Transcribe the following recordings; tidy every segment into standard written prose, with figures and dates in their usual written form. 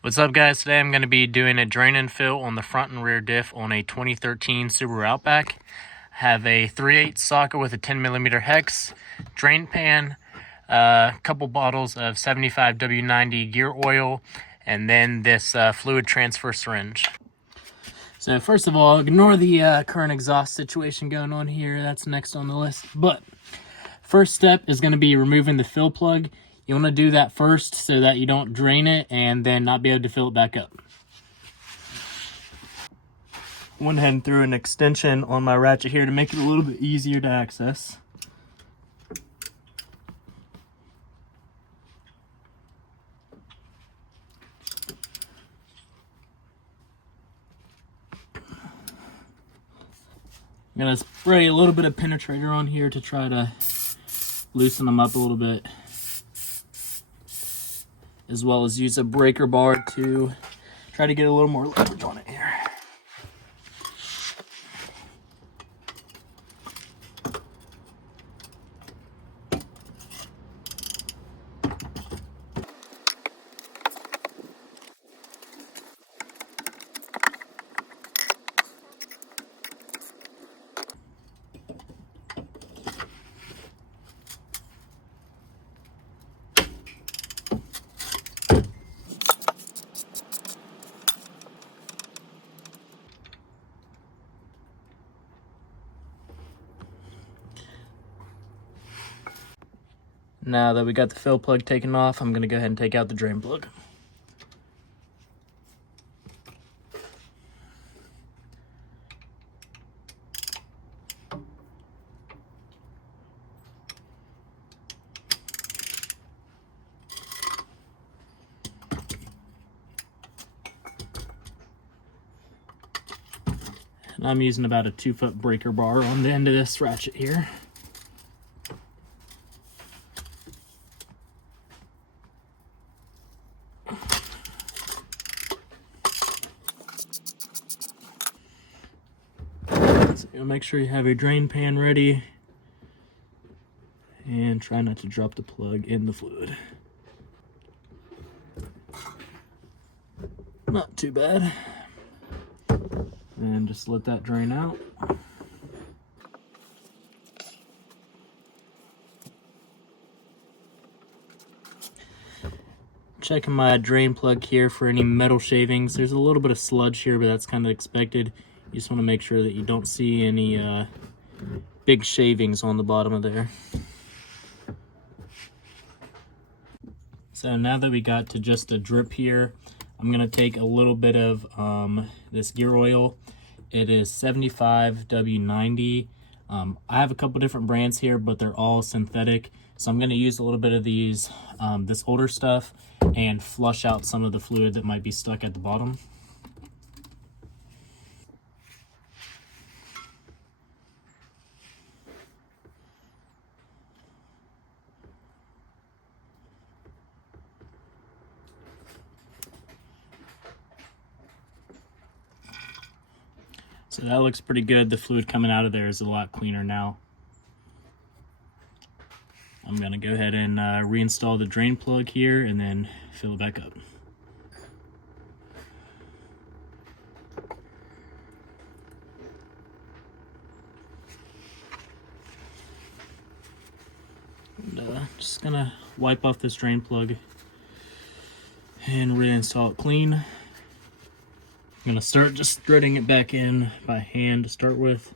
What's up, guys? Today I'm going to be doing a drain and fill on the front and rear diff on a 2013 Subaru Outback. I have a 3/8 socket with a 10mm hex, drain pan, a couple bottles of 75 W90 gear oil, and then this fluid transfer syringe. So first of all, ignore the current exhaust situation going on here. That's next on the list. But first step is going to be removing the fill plug. You want to do that first so that you don't drain it and then not be able to fill it back up. Went ahead and threw an extension on my ratchet here to make it a little bit easier to access. I'm going to spray a little bit of penetrator on here to try to loosen them up a little bit, as well as use a breaker bar to try to get a little more leverage on it here. Now that we got the fill plug taken off, I'm going to go ahead and take out the drain plug. And I'm using about a 2-foot breaker bar on the end of this ratchet here. So make sure you have your drain pan ready and try not to drop the plug in the fluid. Not too bad. And just let that drain out. Checking my drain plug here for any metal shavings. There's a little bit of sludge here, but that's kind of expected. You just want to make sure that you don't see any big shavings on the bottom of there. So now that we got to just a drip here, I'm going to take a little bit of this gear oil. It is 75 W90. I have a couple different brands here, but they're all synthetic. So I'm going to use a little bit of these, this older stuff, and flush out some of the fluid that might be stuck at the bottom. So that looks pretty good. The fluid coming out of there is a lot cleaner now. I'm going to go ahead and reinstall the drain plug here and then fill it back up. And just going to wipe off this drain plug and reinstall it clean. I'm going to start just threading it back in by hand to start with.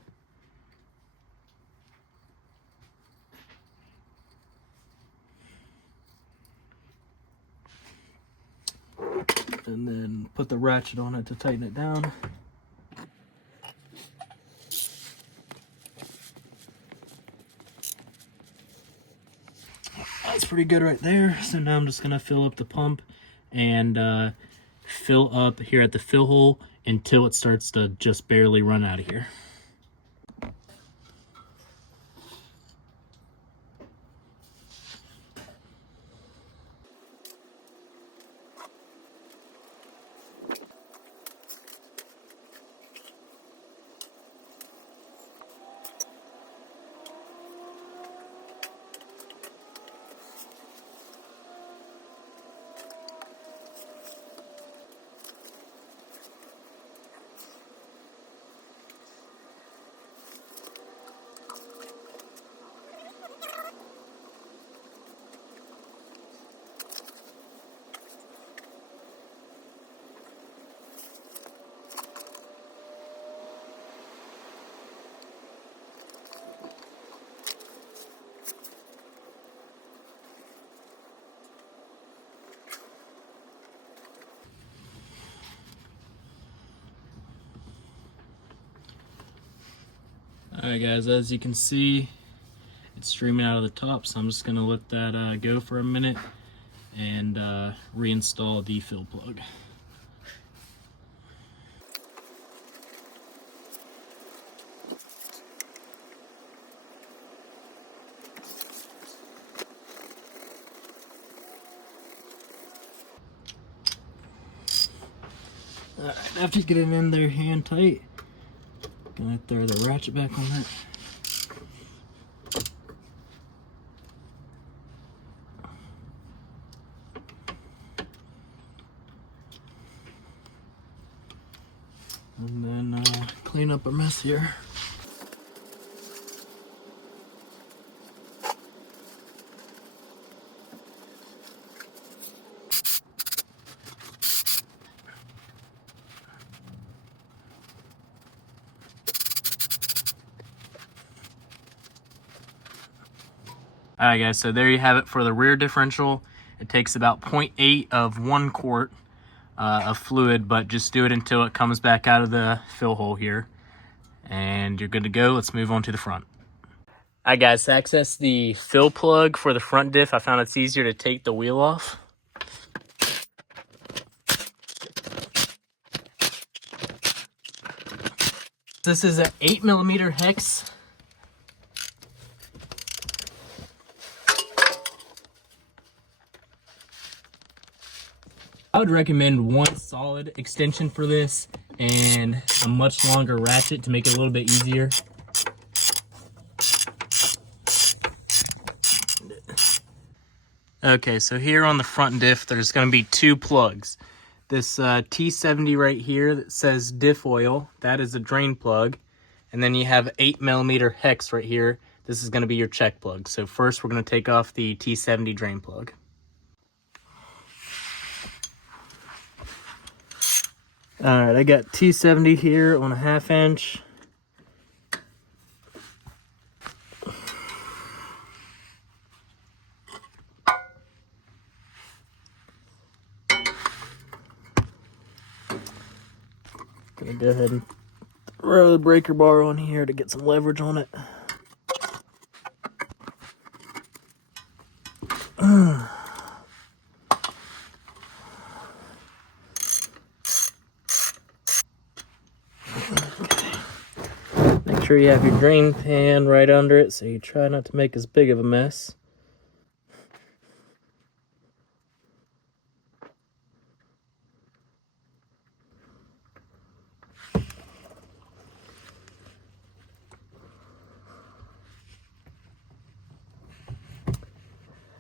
And then put the ratchet on it to tighten it down. That's pretty good right there. So now I'm just going to fill up the pump and fill up here at the fill hole until it starts to just barely run out of here. Alright guys, as you can see, it's streaming out of the top, so I'm just going to let that go for a minute and reinstall the fill plug. Alright, after you get it in there hand tight, gonna throw the ratchet back on that. And then clean up our mess here. Alright guys, so there you have it for the rear differential. It takes about 0.8 of 1 quart of fluid, but just do it until it comes back out of the fill hole here. And you're good to go. Let's move on to the front. Alright guys, to access the fill plug for the front diff, I found it's easier to take the wheel off. This is an 8mm hex. I would recommend one solid extension for this and a much longer ratchet to make it a little bit easier. Okay, so here on the front diff, there's going to be 2 plugs. This T70 right here that says diff oil, that is a drain plug. And then you have 8mm hex right here. This is going to be your check plug. So first we're going to take off the T70 drain plug. Alright, I got T70 here on a 1/2 inch. Gonna go ahead and throw the breaker bar on here to get some leverage on it. Make sure you have your drain pan right under it so you try not to make as big of a mess.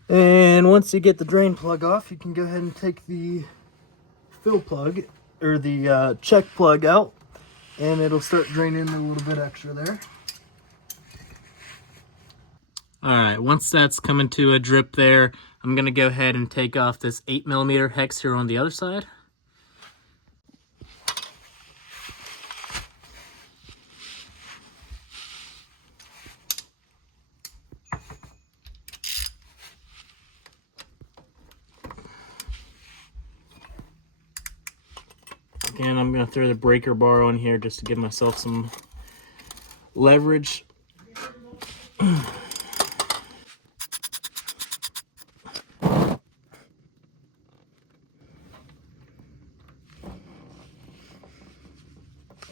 And once you get the drain plug off, you can go ahead and take the fill plug or the check plug out, and it'll start draining a little bit extra there. Alright, once that's coming to a drip there, I'm going to go ahead and take off this 8mm hex here on the other side. Again, I'm going to throw the breaker bar on here just to give myself some leverage. A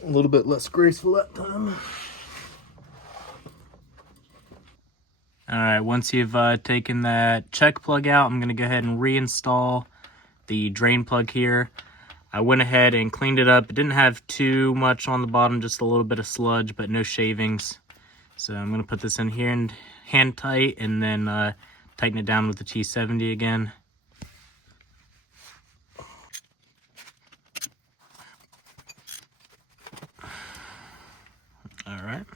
little bit less graceful that time. Alright, once you've taken that check plug out, I'm going to go ahead and reinstall the drain plug here. I went ahead and cleaned it up. It didn't have too much on the bottom, just a little bit of sludge, but no shavings. So I'm going to put this in here and hand tight, and then tighten it down with the T70 again. Alright.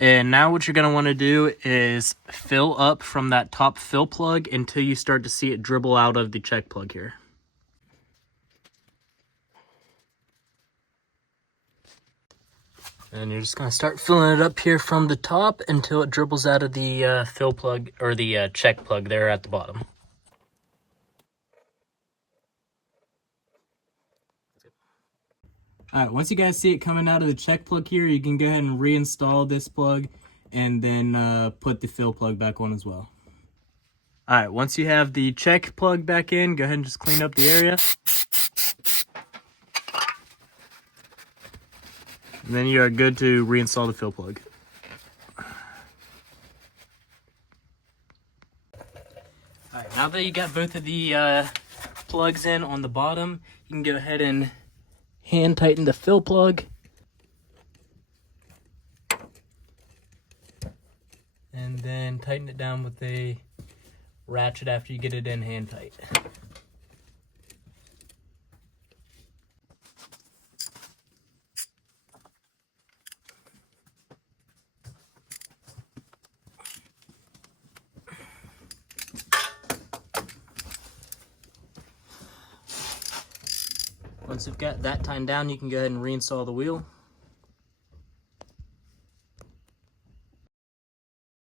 And now what you're going to want to do is fill up from that top fill plug until you start to see it dribble out of the check plug here. And you're just going to start filling it up here from the top until it dribbles out of the fill plug, or the check plug there at the bottom. Alright, once you guys see it coming out of the check plug here, you can go ahead and reinstall this plug and then put the fill plug back on as well. Alright, once you have the check plug back in, go ahead and just clean up the area. And then you are good to reinstall the fill plug. Alright, now that you got both of the plugs in on the bottom, you can go ahead and hand tighten the fill plug. And then tighten it down with a ratchet after you get it in hand tight. Once you've got that tightened down, you can go ahead and reinstall the wheel.